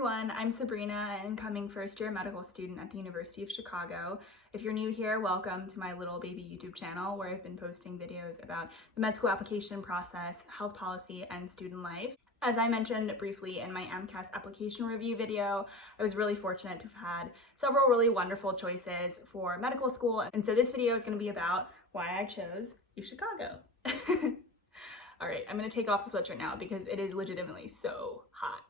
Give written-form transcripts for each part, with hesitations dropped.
everyone, I'm Sabrina, an incoming first-year medical student at the University of Chicago. If you're new here, welcome to my little baby YouTube channel where I've been posting videos about the med school application process, health policy, and student life. As I mentioned briefly in my AMCAS application review video, I was really fortunate to have had several really wonderful choices for medical school, and so this video is going to be about why I chose UChicago. Alright, I'm going to take off the sweatshirt now because it is legitimately so hot.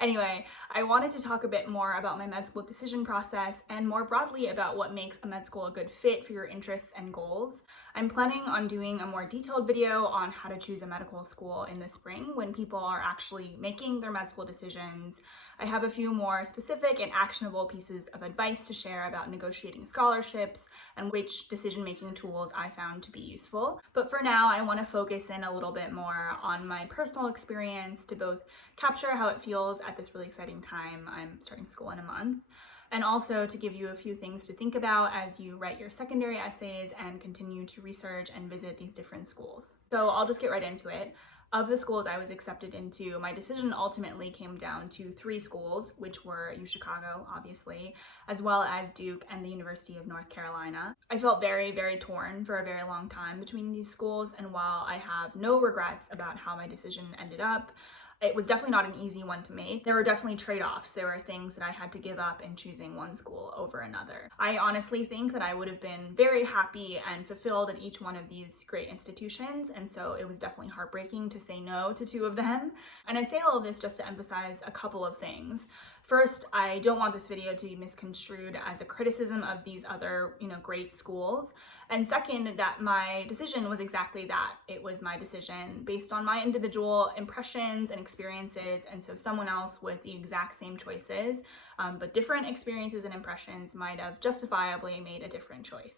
Anyway, I wanted to talk a bit more about my med school decision process and more broadly about what makes a med school a good fit for your interests and goals. I'm planning on doing a more detailed video on how to choose a medical school in the spring when people are actually making their med school decisions. I have a few more specific and actionable pieces of advice to share about negotiating scholarships and which decision-making tools I found to be useful. But for now, I want to focus in a little bit more on my personal experience to both capture how it feels at this really exciting time. I'm starting school in a month. And also to give you a few things to think about as you write your secondary essays and continue to research and visit these different schools. So I'll just get right into it. Of the schools I was accepted into, my decision ultimately came down to 3 schools, which were UChicago, obviously, as well as Duke and the University of North Carolina. I felt very, very torn for a very long time between these schools, and while I have no regrets about how my decision ended up, it was definitely not an easy one to make. There were definitely trade-offs. There were things that I had to give up in choosing one school over another. I honestly think that I would have been very happy and fulfilled at each one of these great institutions, and so it was definitely heartbreaking to say no to 2 of them. And I say all of this just to emphasize a couple of things. First, I don't want this video to be misconstrued as a criticism of these other, great schools. And second, that my decision was exactly that. It was my decision based on my individual impressions and experiences, and so someone else with the exact same choices, but different experiences and impressions might have justifiably made a different choice.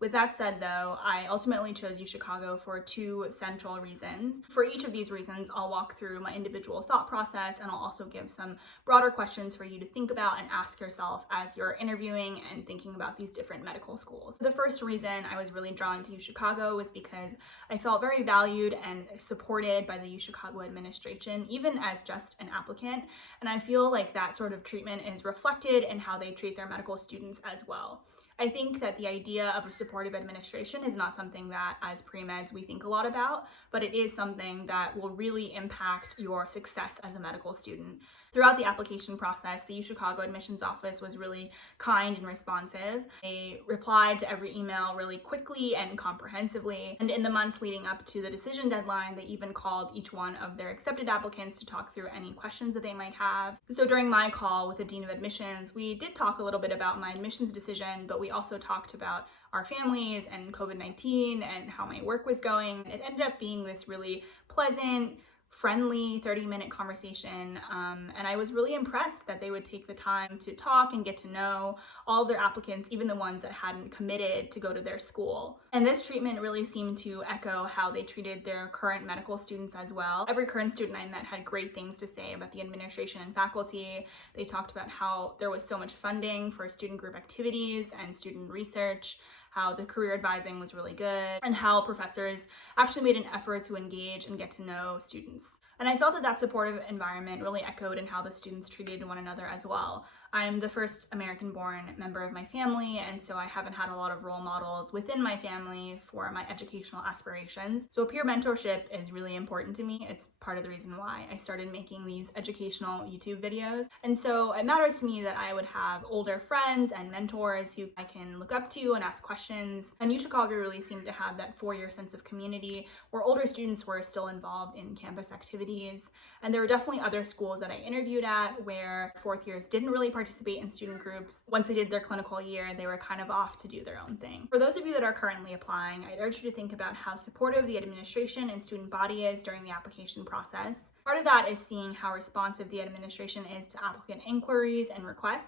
With that said, though, I ultimately chose UChicago for 2 central reasons. For each of these reasons, I'll walk through my individual thought process, and I'll also give some broader questions for you to think about and ask yourself as you're interviewing and thinking about these different medical schools. The first reason I was really drawn to UChicago was because I felt very valued and supported by the UChicago administration, even as just an applicant, and I feel like that sort of treatment is reflected in how they treat their medical students as well. I think that the idea of a supportive administration is not something that as pre-meds we think a lot about, but it is something that will really impact your success as a medical student. Throughout the application process, the UChicago admissions office was really kind and responsive. They replied to every email really quickly and comprehensively, and in the months leading up to the decision deadline, they even called each one of their accepted applicants to talk through any questions that they might have. So during my call with the Dean of Admissions, we did talk a little bit about my admissions decision, but we also talked about our families and COVID-19 and how my work was going. It ended up being this really pleasant, friendly 30-minute conversation, and I was really impressed that they would take the time to talk and get to know all of their applicants, even the ones that hadn't committed to go to their school. And this treatment really seemed to echo how they treated their current medical students as well. Every current student I met had great things to say about the administration and faculty. They talked about how there was so much funding for student group activities and student research, how the career advising was really good, and how professors actually made an effort to engage and get to know students. And I felt that that supportive environment really echoed in how the students treated one another as well. I'm the first American-born member of my family, and so I haven't had a lot of role models within my family for my educational aspirations. So peer mentorship is really important to me. It's part of the reason why I started making these educational YouTube videos. And so it matters to me that I would have older friends and mentors who I can look up to and ask questions. And UChicago really seemed to have that 4-year sense of community where older students were still involved in campus activities. And there were definitely other schools that I interviewed at where 4th years didn't really participate in student groups. Once they did their clinical year, they were kind of off to do their own thing. For those of you that are currently applying, I'd urge you to think about how supportive the administration and student body is during the application process. Part of that is seeing how responsive the administration is to applicant inquiries and requests.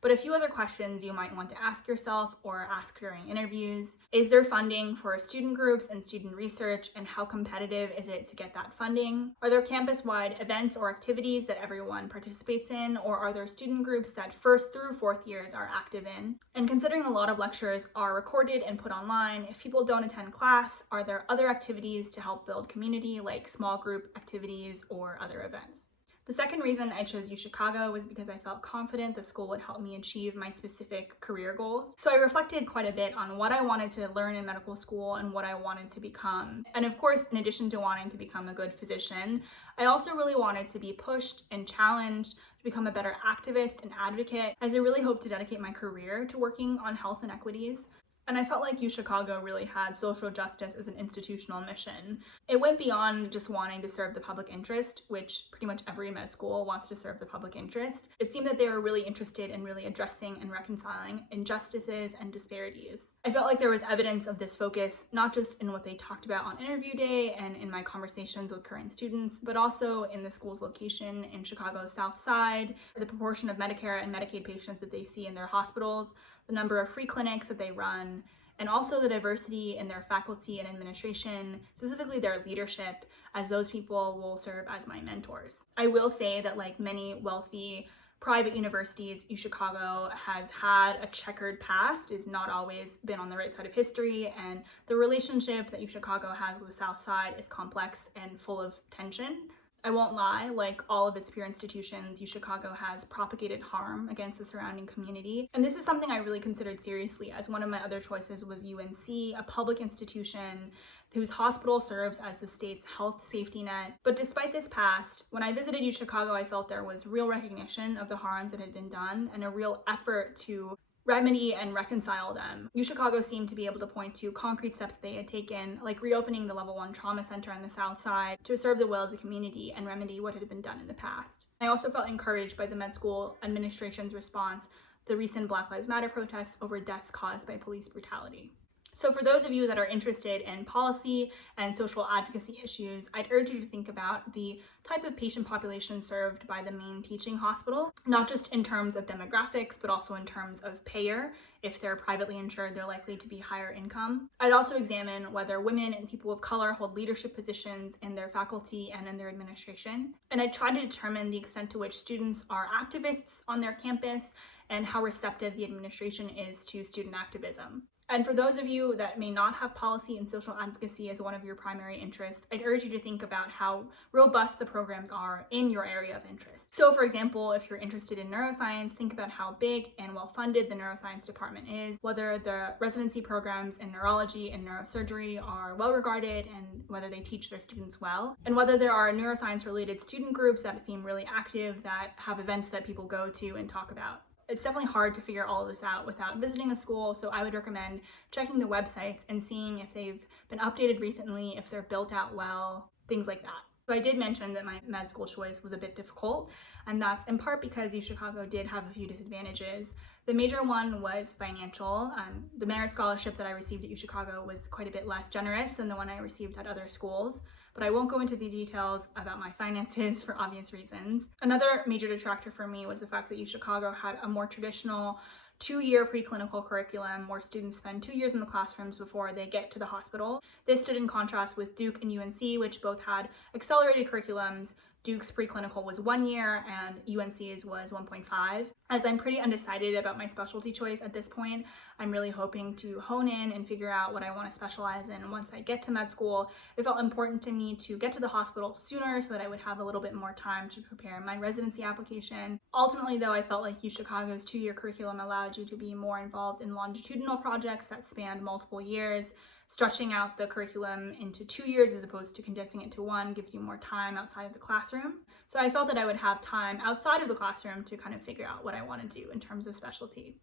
But a few other questions you might want to ask yourself or ask during interviews. Is there funding for student groups and student research, and how competitive is it to get that funding? Are there campus-wide events or activities that everyone participates in, or are there student groups that 1st through 4th years are active in? And considering a lot of lectures are recorded and put online, if people don't attend class, are there other activities to help build community like small group activities or other events? The second reason I chose UChicago was because I felt confident the school would help me achieve my specific career goals. So I reflected quite a bit on what I wanted to learn in medical school and what I wanted to become. And of course, in addition to wanting to become a good physician, I also really wanted to be pushed and challenged to become a better activist and advocate, as I really hope to dedicate my career to working on health inequities. And I felt like UChicago really had social justice as an institutional mission. It went beyond just wanting to serve the public interest, which pretty much every med school wants to serve the public interest. It seemed that they were really interested in really addressing and reconciling injustices and disparities. I felt like there was evidence of this focus, not just in what they talked about on interview day and in my conversations with current students, but also in the school's location in Chicago's South Side, the proportion of Medicare and Medicaid patients that they see in their hospitals, the number of free clinics that they run, and also the diversity in their faculty and administration, specifically their leadership, as those people will serve as my mentors. I will say that like many wealthy private universities, UChicago has had a checkered past, is not always been on the right side of history, and the relationship that UChicago has with the South Side is complex and full of tension. I won't lie, like all of its peer institutions, UChicago has propagated harm against the surrounding community. And this is something I really considered seriously, as one of my other choices was UNC, a public institution whose hospital serves as the state's health safety net. But despite this past, when I visited UChicago, I felt there was real recognition of the harms that had been done and a real effort to remedy and reconcile them. UChicago seemed to be able to point to concrete steps they had taken, like reopening the Level 1 Trauma Center on the South Side to serve the will of the community and remedy what had been done in the past. I also felt encouraged by the med school administration's response to the recent Black Lives Matter protests over deaths caused by police brutality. So for those of you that are interested in policy and social advocacy issues, I'd urge you to think about the type of patient population served by the main teaching hospital, not just in terms of demographics, but also in terms of payer. If they're privately insured, they're likely to be higher income. I'd also examine whether women and people of color hold leadership positions in their faculty and in their administration. And I'd try to determine the extent to which students are activists on their campus and how receptive the administration is to student activism. And for those of you that may not have policy and social advocacy as one of your primary interests, I'd urge you to think about how robust the programs are in your area of interest. So for example, if you're interested in neuroscience, think about how big and well-funded the neuroscience department is, whether the residency programs in neurology and neurosurgery are well-regarded and whether they teach their students well, and whether there are neuroscience-related student groups that seem really active, that have events that people go to and talk about. It's definitely hard to figure all of this out without visiting a school, so I would recommend checking the websites and seeing if they've been updated recently, if they're built out well, things like that. So I did mention that my med school choice was a bit difficult, and that's in part because UChicago did have a few disadvantages. The major one was financial. The merit scholarship that I received at UChicago was quite a bit less generous than the one I received at other schools, but I won't go into the details about my finances for obvious reasons. Another major detractor for me was the fact that UChicago had a more traditional 2-year preclinical curriculum where students spend 2 years in the classrooms before they get to the hospital. This stood in contrast with Duke and UNC, which both had accelerated curriculums. Duke's preclinical was 1 year and UNC's was 1.5. As I'm pretty undecided about my specialty choice at this point, I'm really hoping to hone in and figure out what I want to specialize in once I get to med school. It felt important to me to get to the hospital sooner so that I would have a little bit more time to prepare my residency application. Ultimately though, I felt like UChicago's 2-year curriculum allowed you to be more involved in longitudinal projects that spanned multiple years. Stretching out the curriculum into 2 years as opposed to condensing it to 1 gives you more time outside of the classroom. So I felt that I would have time outside of the classroom to kind of figure out what I want to do in terms of specialty.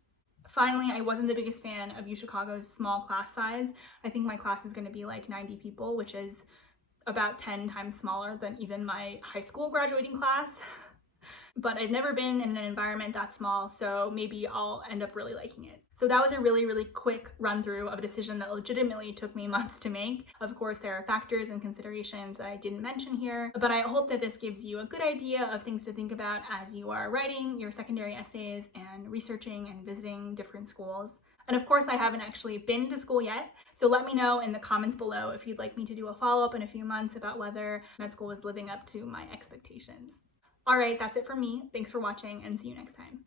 Finally, I wasn't the biggest fan of UChicago's small class size. I think my class is going to be like 90 people, which is about 10 times smaller than even my high school graduating class. But I'd never been in an environment that small, so maybe I'll end up really liking it. So that was a really quick run through of a decision that legitimately took me months to make. Of course, there are factors and considerations that I didn't mention here, but I hope that this gives you a good idea of things to think about as you are writing your secondary essays and researching and visiting different schools. And of course, I haven't actually been to school yet, so let me know in the comments below if you'd like me to do a follow-up in a few months about whether med school is living up to my expectations. All right, that's it for me. Thanks for watching and see you next time.